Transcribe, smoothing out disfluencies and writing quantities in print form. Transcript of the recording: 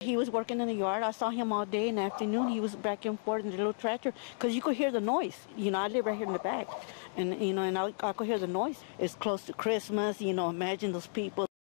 He was working in the yard. I saw him all day in the afternoon. He was back and forth in the little tractor because you could hear the noise. I live right here in the back, and I could hear the noise. It's close to Christmas. Imagine those people.